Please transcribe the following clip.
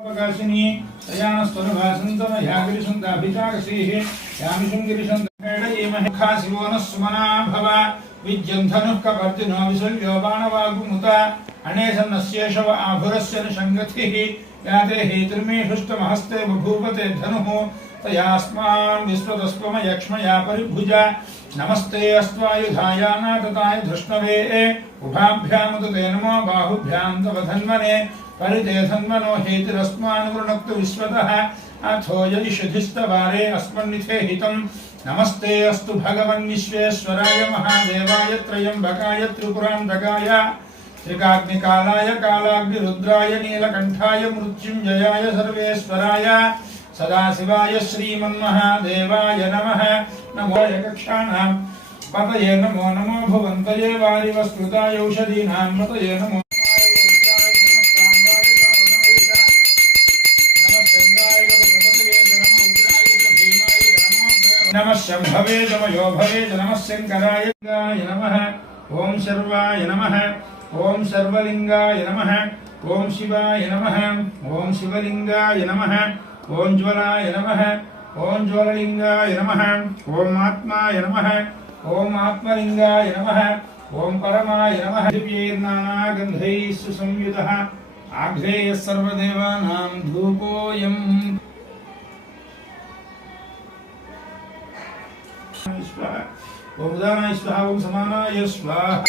प्रकाशिनी तयानस्तनुभासन्तमयागिरिसन्ताभिचाकसेः यामिषुङ्गिरिसन्तखेडयेमहे शिवोनः सुमना भव विद्यन्धनुः कपर्दिनो विसल्यो बाणवागुमुत अणेसन्नस्येषव आभुरस्य निषङ्गतिः याते हेतुर्मेषुष्टमहस्ते बभूवते धनुः तयास्मान् विश्वतस्त्वमयक्ष्मया परिभुजा नमस्ते अस्त्वायुधायानातताय धृष्णवे उभाभ्यामुदते नमो बाहुभ्यां तव धन्वने परिते धन्वनो हेतिरस्मान् वृणक्तु विश्वतः अथो यदिषुधिस्तवारे अस्मन्निथे हितं नमस्ते अस्तु भगवन् विश्वेश्वराय महादेवाय त्रयम्बकाय त्रिपुरान्तकाय त्रिकाग्निकालाय कालाग्निरुद्राय नीलकण्ठाय मृत्युञ्जयाय सर्वेश्वराय सदाशिवाय श्रीमन्महादेवाय नमः। नमो यक्षाणां पतये नमो नमो भुवन्तये वारिवस्कृताय औषधीनां पतये नमो नमः शंभवे नमयो भवे नमः शंकराय नमः। ओम सर्वाय नमः। ओम सर्वलिंगाय नमः। ओम शिवाय नमः। ओम शिवलिंगाय नमः। ओम ज्वलाय नमः। ओम ज्वललिंगाय नमः। ओम आत्माय नमः। ओम आत्मलिंगाय नमः। ओम परमाय नमः। दिव्यैर्नानागन्धैः सुसंयुतः आघ्रेयः सर्वदेवानां धूपोऽयम् ओम उदानाय स्वाहा ओम समानाय स्वाहा।